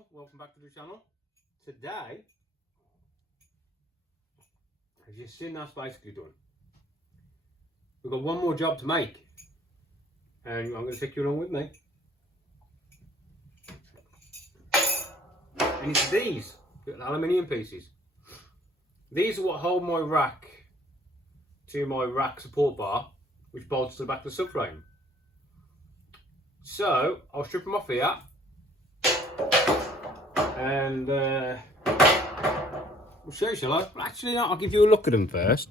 people, welcome back to the channel. Today, as you've seen, that's basically done. We've got one more job to make, and I'm going to take you along with me. And it's these aluminium pieces. These are what hold my rack to my rack support bar, which bolts to the back of the subframe. So I'll strip them off here, and we'll show you, shall I? Actually, no, I'll give you a look at them first.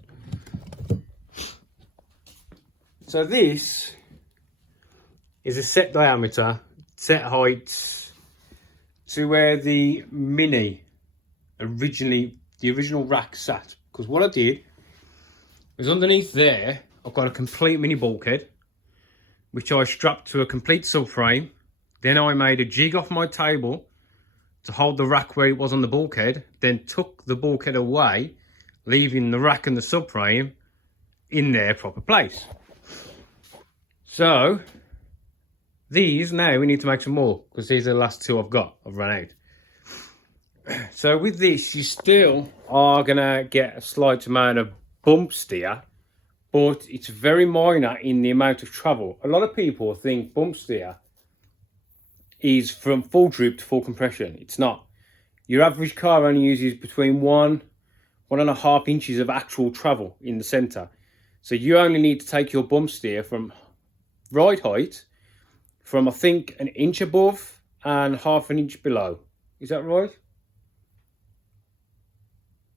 So this is a set diameter, set height to where the Mini the original rack sat. Because what I did is underneath there, I've got a complete mini bulkhead, which I strapped to a complete subframe. Then I made a jig off my table to hold the rack where it was on the bulkhead, then took the bulkhead away, leaving the rack and the subframe in their proper place. So these, now we need to make some more, because these are the last two I've got. I've run out. So with this, you still are gonna get a slight amount of bump steer, but it's very minor in the amount of travel. A lot of people think bump steer is from full droop to full compression. It's not. Your average car only uses between 1.5 inches of actual travel in the centre. So you only need to take your bump steer from ride height from, I think, 1 inch above and 1/2 inch below. Is that right?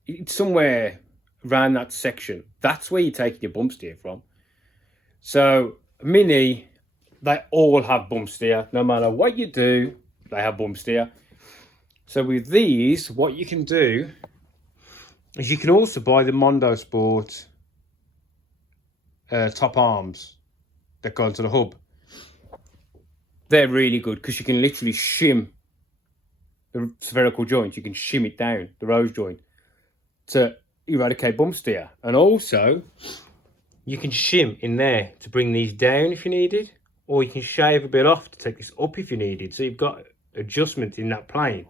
It's somewhere around that section. That's where you're taking your bump steer from. So Mini, they all have bump steer. No matter what you do, they have bump steer. So with these, what you can do is you can also buy the Mondo Sport top arms that go into the hub. They're really good because you can literally shim the spherical joint. You can shim it down, the rose joint, to eradicate bump steer. And also, you can shim in there to bring these down if you needed, or you can shave a bit off to take this up if you needed. So you've got adjustment in that plane.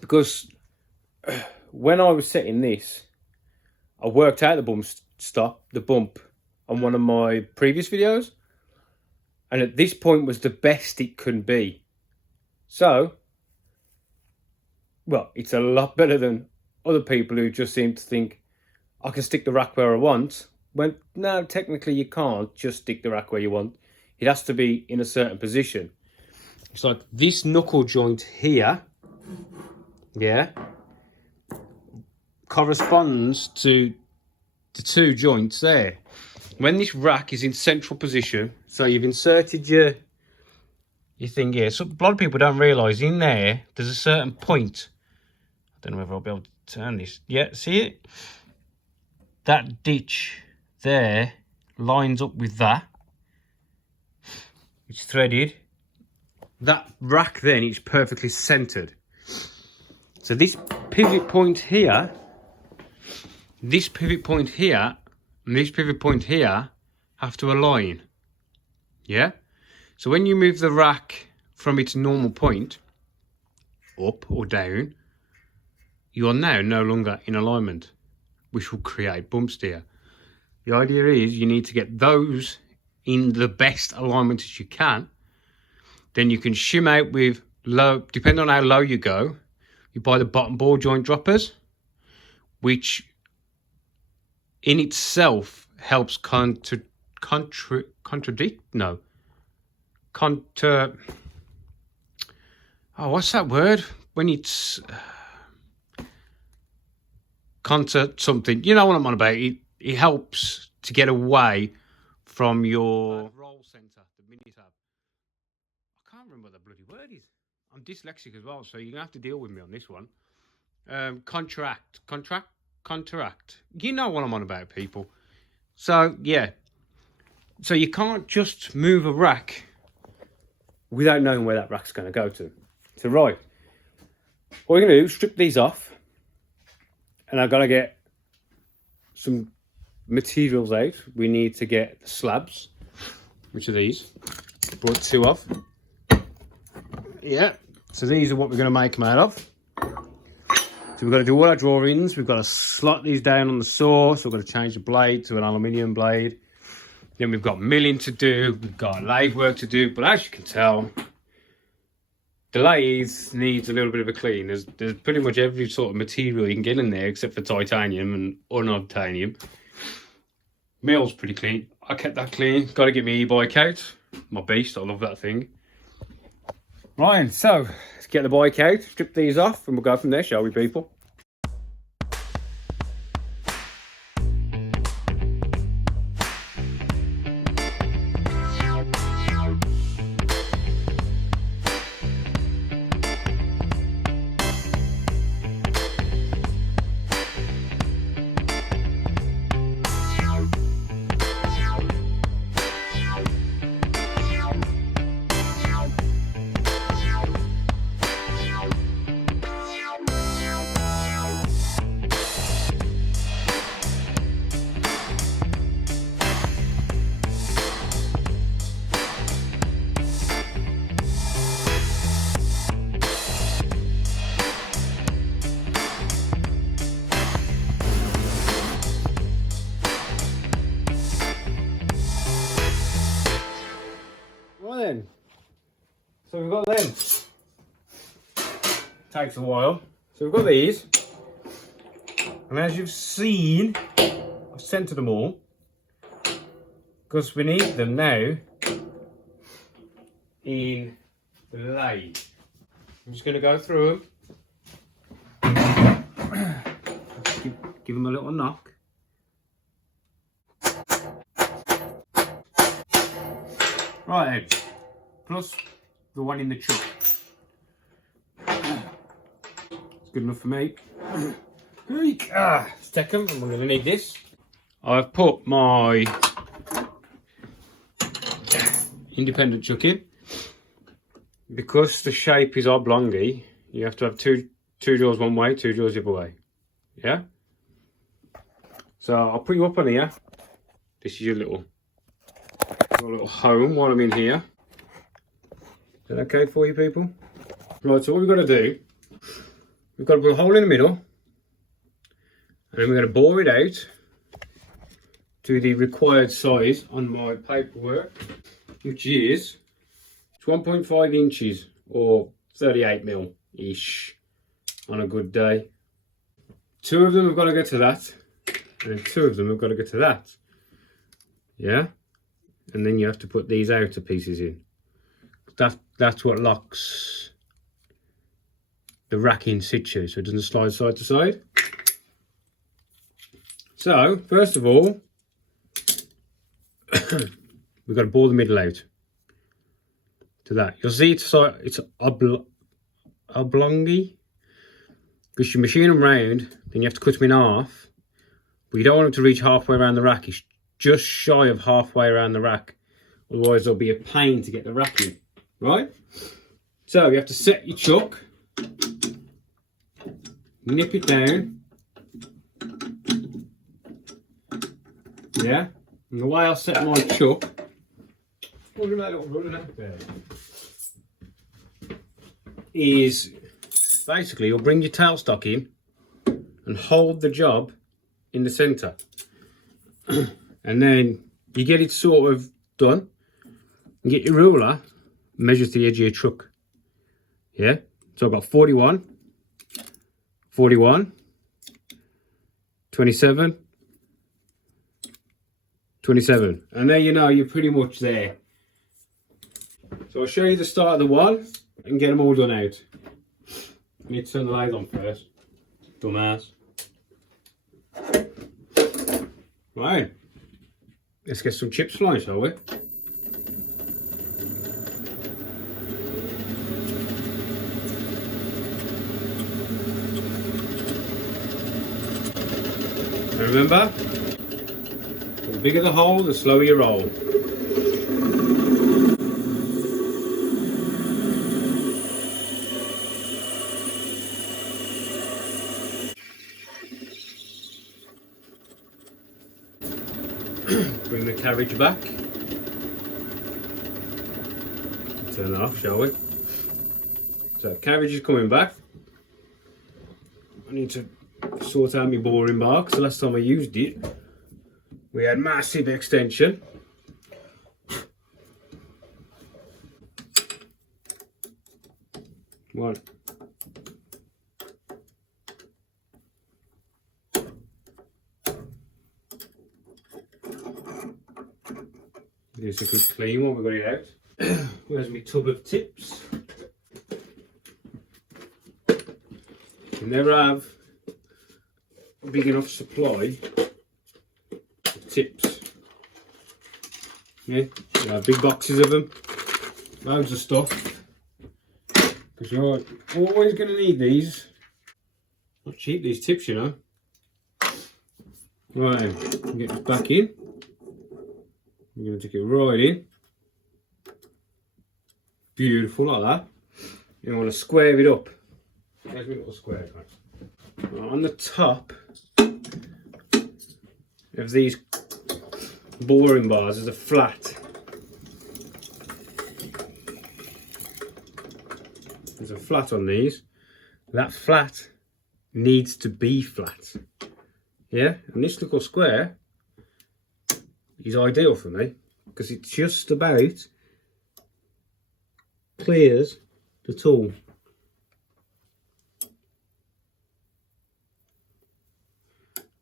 Because when I was setting this, I worked out the bump on one of my previous videos, and at this point was the best it could be. So, well, it's a lot better than other people who just seem to think I can stick the rack where I want. When no, technically you can't just stick the rack where you want. It has to be in a certain position. It's like this knuckle joint here, yeah, corresponds to the two joints there. When this rack is in central position, so you've inserted your thing here. So a lot of people don't realise in there's a certain point. I don't know whether I'll be able to turn this. Yeah, see it? That ditch there lines up with that. It's threaded. That rack then is perfectly centered. So this pivot point here, and this pivot point here have to align. Yeah? So when you move the rack from its normal point, up or down, you are now no longer in alignment, which will create bump steer. The idea is you need to get those in the best alignment as you can. Then you can shim out with low, depending on how low you go, you buy the bottom ball joint droppers, which in itself helps what's that word? When it's contra something, you know what I'm on about. It helps to get away from your roll center, the mini tab. I can't remember what the bloody word is. I'm dyslexic as well, so you're gonna have to deal with me on this one. Contract. You know what I'm on about, people. So yeah, so you can't just move a rack without knowing where that rack's going to go to. So right, what we're going to do is strip these off, and I've got to get some materials out. We need to get the slabs, which are these. Brought 2 of. Yeah, So these are what we're going to make them out of. So we've got to do all our drawings. We've got to slot these down on the saw. So we've got to change the blade to an aluminium blade. Then we've got milling to do. We've got lathe work to do. But as you can tell, the lathe needs a little bit of a clean. There's pretty much every sort of material you can get in there except for titanium and unobtainium. Mill's pretty clean. I kept that clean. Got to get my e-bike out. My beast. I love that thing. Right, so let's get the bike out, strip these off, and we'll go from there, shall we, people? Then. So we've got them. Takes a while. So we've got these. And as you've seen, I've centered them all. Because we need them now in the lathe. I'm just going to go through them. Give them a little knock. Right then. Plus the one in the truck. It's good enough for me. Let's take them, and we're going to need this. I've put my independent chuck in. Because the shape is oblongy, you have to have two jaws one way, two jaws the other way. Yeah? So I'll put you up on here. This is your little home while I'm in here. Is that okay for you, people? Right, so what we've got to do, we've got to put a hole in the middle, and then we're going to bore it out to the required size on my paperwork, which is 1.5 inches or 38 mil ish on a good day. Two of them have got to go to that, and two of them have got to go to that. Yeah? And then you have to put these outer pieces in. That's what locks the rack in situ, so it doesn't slide side to side. So, first of all, we've got to bore the middle out to that. You'll see it's oblongy. Because you machine them round, then you have to cut them in half. But you don't want them to reach halfway around the rack. It's just shy of halfway around the rack. Otherwise, there'll be a pain to get the rack in. Right? So you have to set your chuck, nip it down. Yeah? And the way I'll set my chuck is basically you'll bring your tailstock in and hold the job in the centre. And then you get it sort of done. You get your ruler, measures the edge of your truck. Yeah, so I've got 41, 41, 27, 27. And there you know you're pretty much there. So I'll show you the start of the one and get them all done out. I need to turn the lathe on first. Dumbass. Right. Let's get some chips flying, shall we? And remember, the bigger the hole, the slower you roll. Bring the carriage back. Turn that off, shall we? So carriage is coming back. I need to sort out my boring bar because the last time I used it, we had massive extension. One. Do a quick clean while we got it out. Where's my tub of tips? You never have a big enough supply of tips. Yeah, you have big boxes of them, loads of stuff. Because you're always going to need these. Not cheap, these tips, you know. Right, get this back in. I'm going to take it right in. Beautiful, like that. You want to square it up. There's my little square, guys. Right, on the top of these boring bars is a flat. There's a flat on these. That flat needs to be flat. Yeah, and this little square is ideal for me because it just about clears the tool.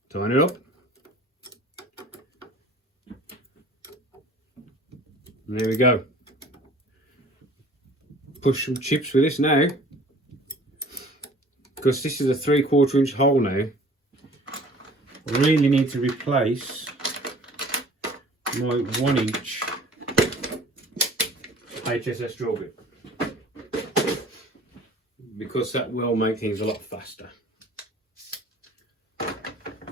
Tighten it up. And there we go. Push some chips with this now, because this is a 3/4 inch hole now. I really need to replace my 1 inch HSS drill bit, because that will make things a lot faster.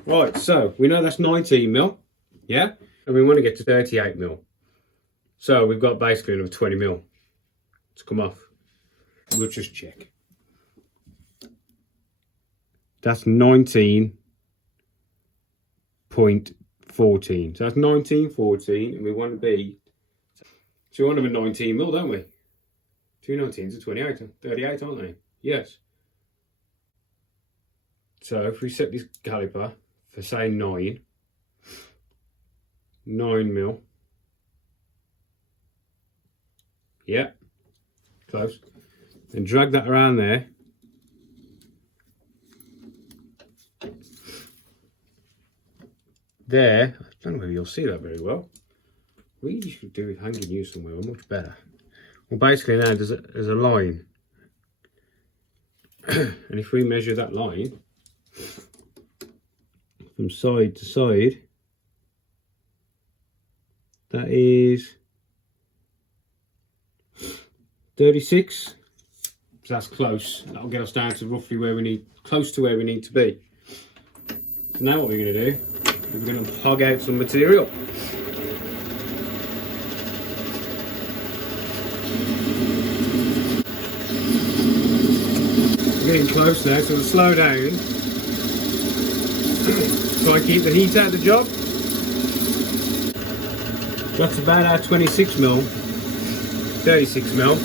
Right, so we know that's 19 mil, yeah, and we want to get to 38 mil. So we've got basically another 20 mil to come off. We'll just check. That's 19.14. So that's 19.14, and we want to be. So we want to be 19 mil, don't we? 2 19s are 28, 38, aren't they? Yes. So if we set this caliper for say 9 mil. Yeah, close. Then drag that around there. There, I don't know whether you'll see that very well. Really should do it hanging you somewhere, much better. Well, basically now there's a line. And if we measure that line from side to side, that is 36. So that's close. That'll get us down to roughly where we need, close to where we need to be. So now what we're going to do is we're going to hog out some material. We're getting close now, so we'll slow down. Try and keep the heat out of the job. That's about our 26 mil, 36 mil.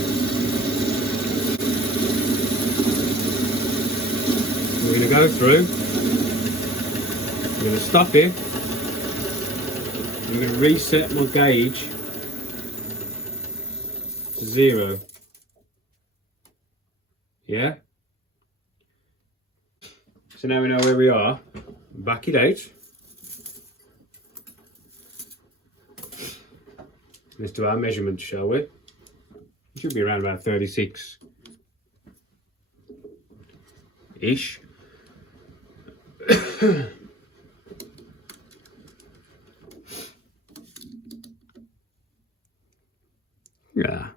We're going to go through, we're going to stop here, we're going to reset my gauge to 0. Yeah? So now we know where we are. Back it out. Let's do our measurements, shall we? It should be around about 36-ish. Yeah.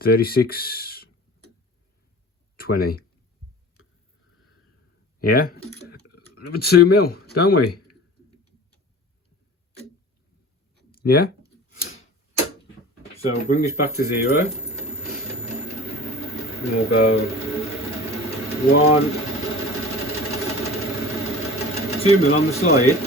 36.20. Yeah. Another 2 mil, don't we? Yeah. So bring this back to 0. And we'll go 1, 2 mil on the slide.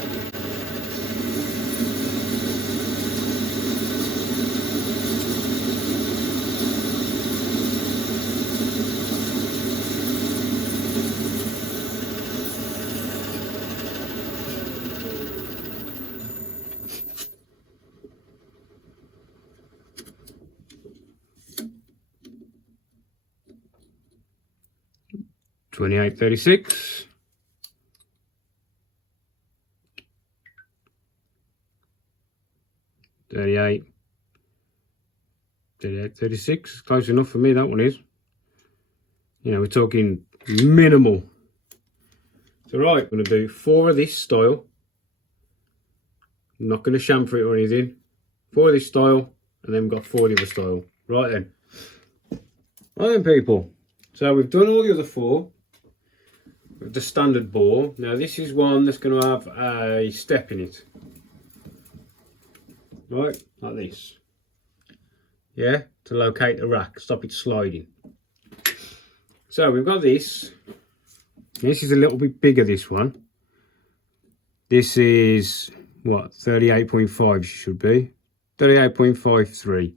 2836. Thirty-eight, 36. Close enough for me, that one is. You know, we're talking minimal. So right, I'm going to do 4 of this style. I'm not going to chamfer it or anything. 4 of this style, and then we've got 4 of the other style. Right then. Right then, people. So we've done all the other 4 with the standard bore. Now this is one that's going to have a step in it. Right, like this. Yeah, to locate the rack, stop it sliding. So we've got this. This is a little bit bigger, this one. This is, what, 38.5 should be. 38.53.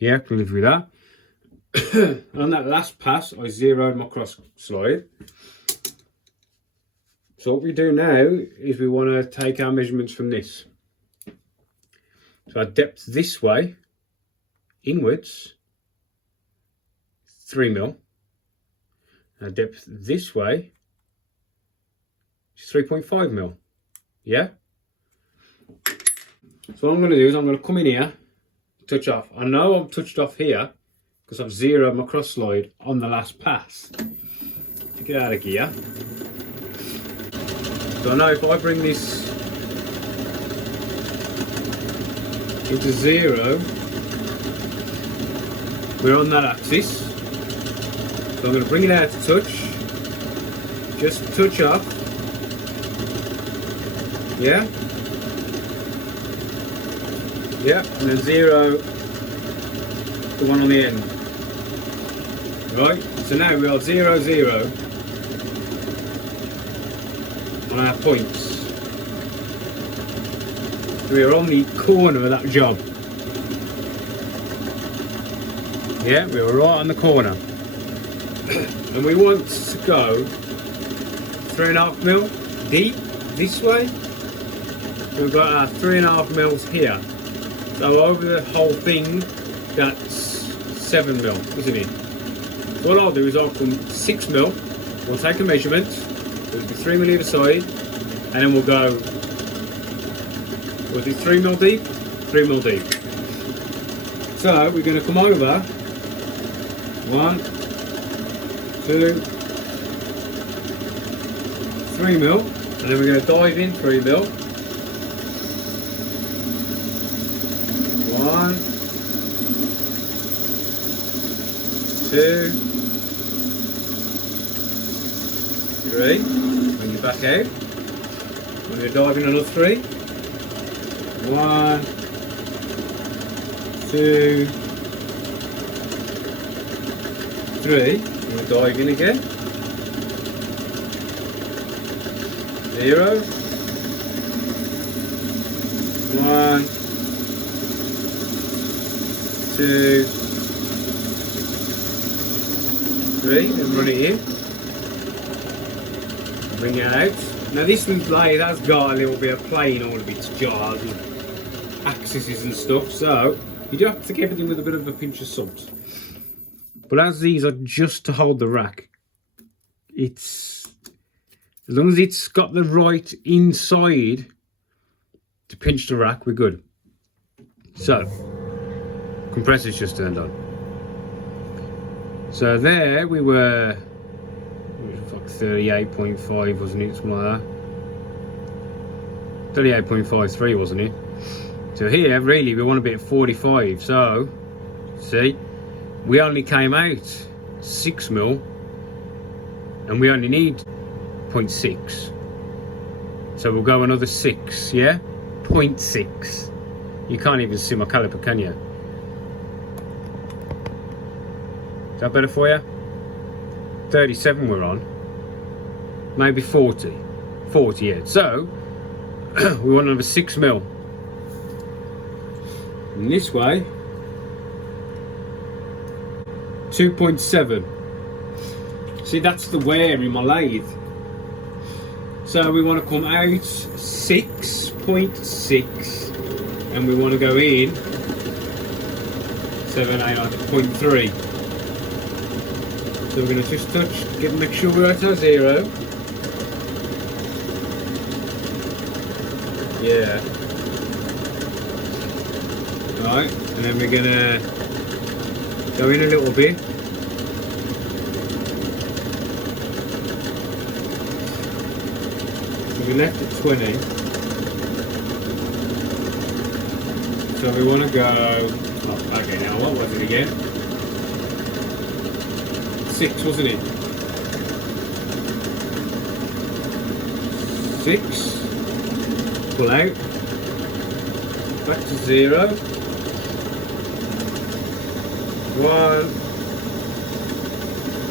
Yeah, can live with that. On that last pass, I zeroed my cross slide. So what we do now is we want to take our measurements from this. So our depth this way, inwards, 3 mil. Our depth this way is 3.5 mil. Yeah? So what I'm going to do is I'm going to come in here, touch off. I know I'm touched off here because I've zeroed my cross slide on the last pass. To get out of gear. So I know if I bring this into 0, we're on that axis. So I'm going to bring it out to touch, just touch up, yeah, and then 0, the one on the end, right, so now we are 0, 0 on our points. We are on the corner of that job. Yeah, we were right on the corner. And we want to go 3.5 mil deep this way. We've got our 3.5 mils here. So over the whole thing, that's 7 mil, isn't it? So what I'll do is I'll come 6 mil. We'll take a measurement. There'll be 3 mil either side, and then we'll go. Was it 3 mil deep? 3 mil deep. So we're going to come over. 1, 2, 3 mil, and then we're going to dive in 3 mil. 1, 2, 3. Bring it back out. We're going to dive in another 3. 1, 2, 3. We'll dive in again. 0. 1, 2, 3. Then run it in. Bring it out. Now this one's blade has got a little bit of play in all of its jars and axes and stuff, so you do have to take everything with a bit of a pinch of salt. But as these are just to hold the rack, it's as long as it's got the right inside to pinch the rack, we're good. So compressor's just turned on. So there we were, 38.5 wasn't it, something like that. 38.53 wasn't it? So here really we want to be at 45. So see, we only came out 6 mil and we only need 0.6. So we'll go another 6, yeah? 0.6. You can't even see my caliper, can you? Is that better for you? 37 we're on. Maybe 40. 40, yeah. So we want another 6 mil. And this way 2.7. See, that's the wear in my lathe. So we want to come out 6.6 and we want to go in 7, 8, 0.3. So we're going to just touch, make sure we're at our 0. Yeah. Right, and then we're going to go in a little bit. So we left at 20. So we want to go, oh, okay, now what was it again? 6, wasn't it? 6. Pull out. Back to 0. 1,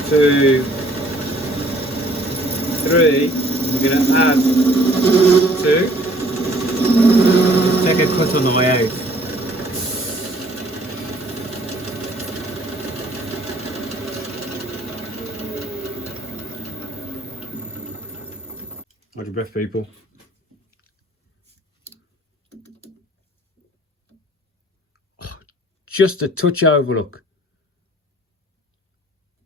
2, 3. We're going to add 2. Take a cut on the way out. Hold your breath, people. Oh, just a touch over, look.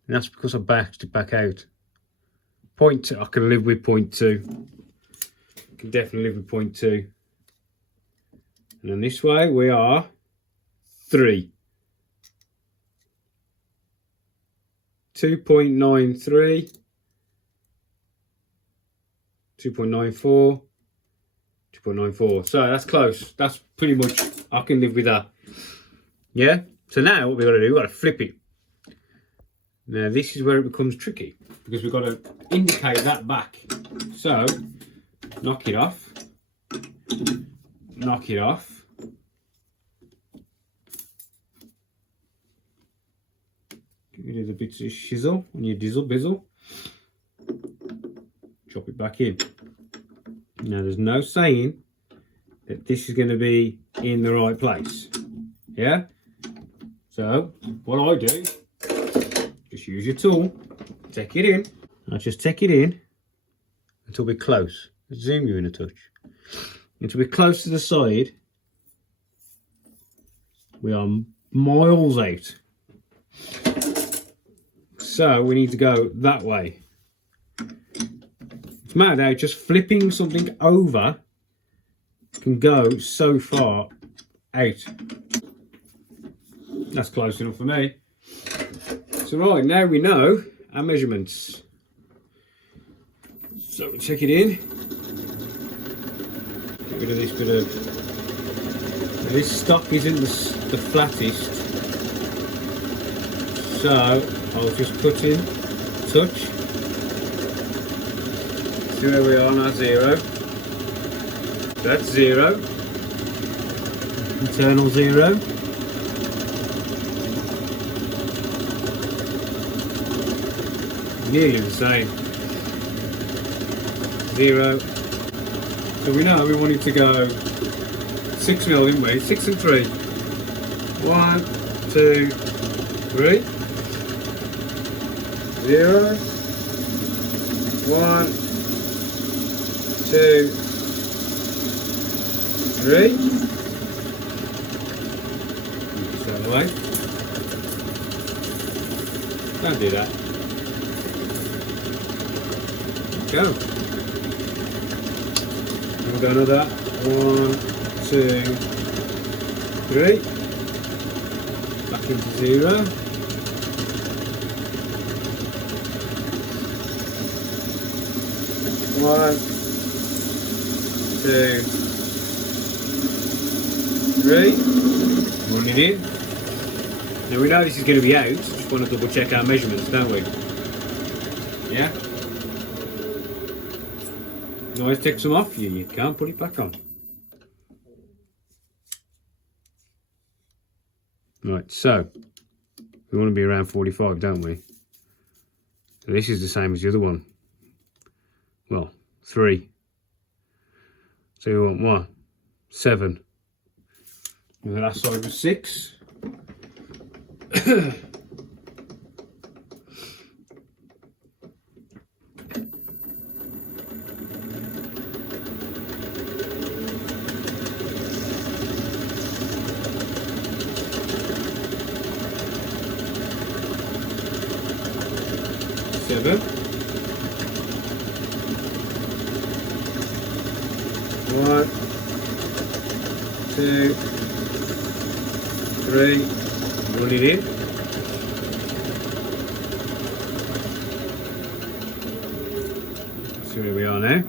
And that's because I backed it back out. 0.2, I can live with 0.2. I can definitely live with 0.2. And then this way we are 3. 2.93. 2.94, 2.94. So that's close. That's pretty much, I can live with that. Yeah? So now what we've got to do, we've got to flip it. Now this is where it becomes tricky, because we've got to indicate that back. So, knock it off. Knock it off. Get rid of the bits of shizzle and your dizzle bizzle. Drop it back in. Now there's no saying that this is going to be in the right place. Yeah? So what I do, just use your tool, take it in. I just take it in until we're close. Zoom you in a touch. Until we're close to the side. We are miles out. So we need to go that way. It's mad how just flipping something over can go so far out. That's close enough for me. So right, now we know our measurements. So check it in. Get rid of this bit of... Now this stock isn't the flattest. So I'll just put in, touch. See where we are on our 0. That's 0. Internal 0. Nearly the same. 0. So we know we wanted to go 6 mil, didn't we? 6 and 3. 1, 2, 3. 0. 1, 2, 3. Just out of the way. Don't do that. Go. And we'll go another 1, 2, 3. Back into 0. 1, 2, 3. Run it in. Now we know this is going to be out. Just want to double check our measurements, don't we? Yeah. You always take some off you can't put it back on. Right, so we want to be around 45, don't we? So this is the same as the other one. Well, 3. So we want what? 7. And the last side was 6. 0.7. 1, 2, 3. Run it in. See where we are now.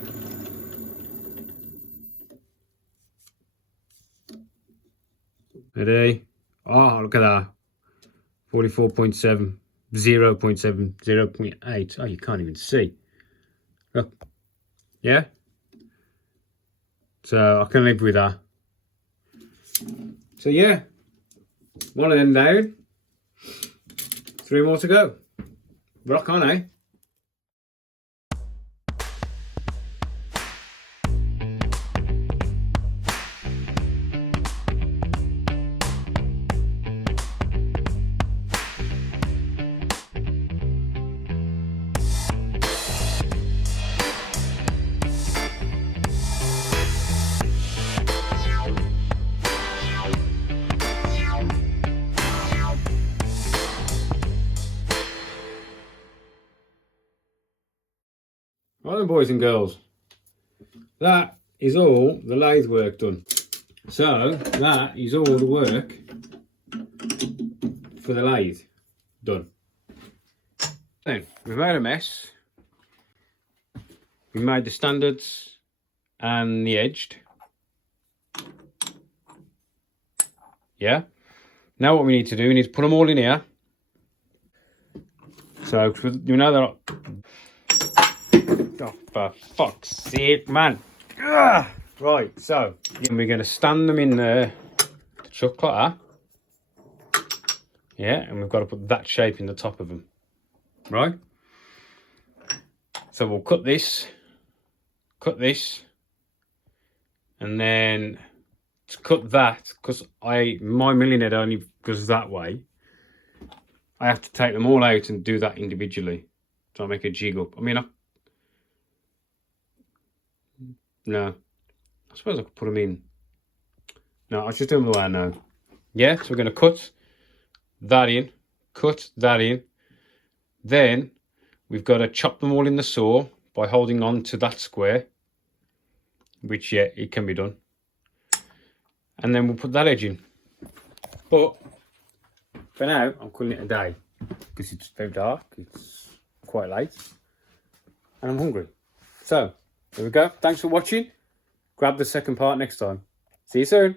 Ready? Oh, look at that. 44.7, 0.7, 0.8. Oh, you can't even see. Look. Yeah? So I can live with that. So yeah, one of them down. 3 more to go. Rock on, eh? Right then, boys and girls, that is all the lathe work done. So that is all the work for the lathe done. Then we've made a mess. We made the standards and the edged. Yeah. Now what we need to do, we need to put them all in here. So you know that. Oh, for fuck's sake, man. Ugh. Right, so we're going to stand them in there to chuck like that. Yeah, and we've got to put that shape in the top of them. Right? So we'll cut this, and then to cut that, because my milling head only goes that way, I have to take them all out and do that individually. So I make a jig up. I mean, no. I suppose I could put them in. No, I'll just do them the way I know. Yeah, so we're going to cut that in. Then we've got to chop them all in the saw by holding on to that square. Which, yeah, it can be done. And then we'll put that edge in. But for now, I'm calling it a day. Because it's very dark. It's quite late. And I'm hungry. So, there we go. Thanks for watching. Grab the second part next time. See you soon.